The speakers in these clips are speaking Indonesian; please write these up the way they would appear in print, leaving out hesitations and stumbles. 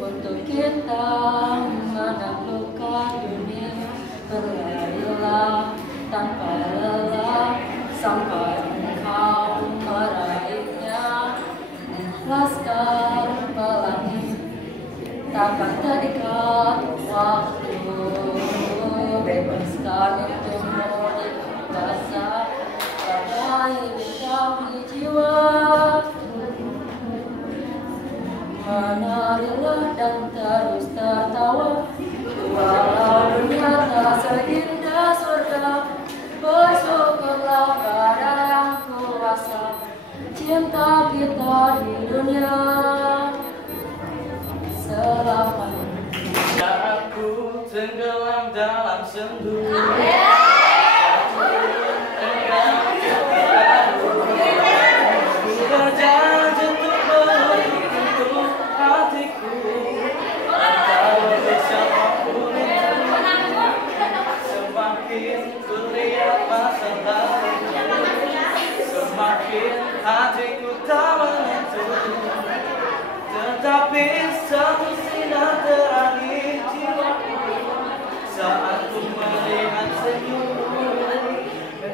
Untuk kita menaklukkan dunia, berlarilah tanpa lelah sampai engkau meraihnya. Ikhlaskan pelangi, takkan terikat waktu, bebaskan untukmu di kuasa, badai kami jiwa. Menarilah dan terus tertawa, walau dunia tak seindah surga. Bersyukurlah pada yang kuasa, cinta kita di dunia selamanya. Aku tenggelam dalam sendu. Semakin hatiku tak menentu, tetapi satu sinar terangi jiwaku saat ku melihat senyum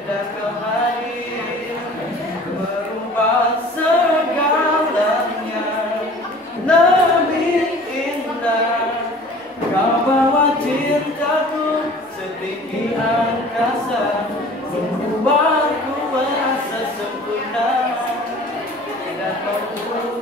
dan kau hadir merubah segalanya lebih indah. Kau bawa cintaku setinggi angkasa, membuatku merasa sempurna dan kau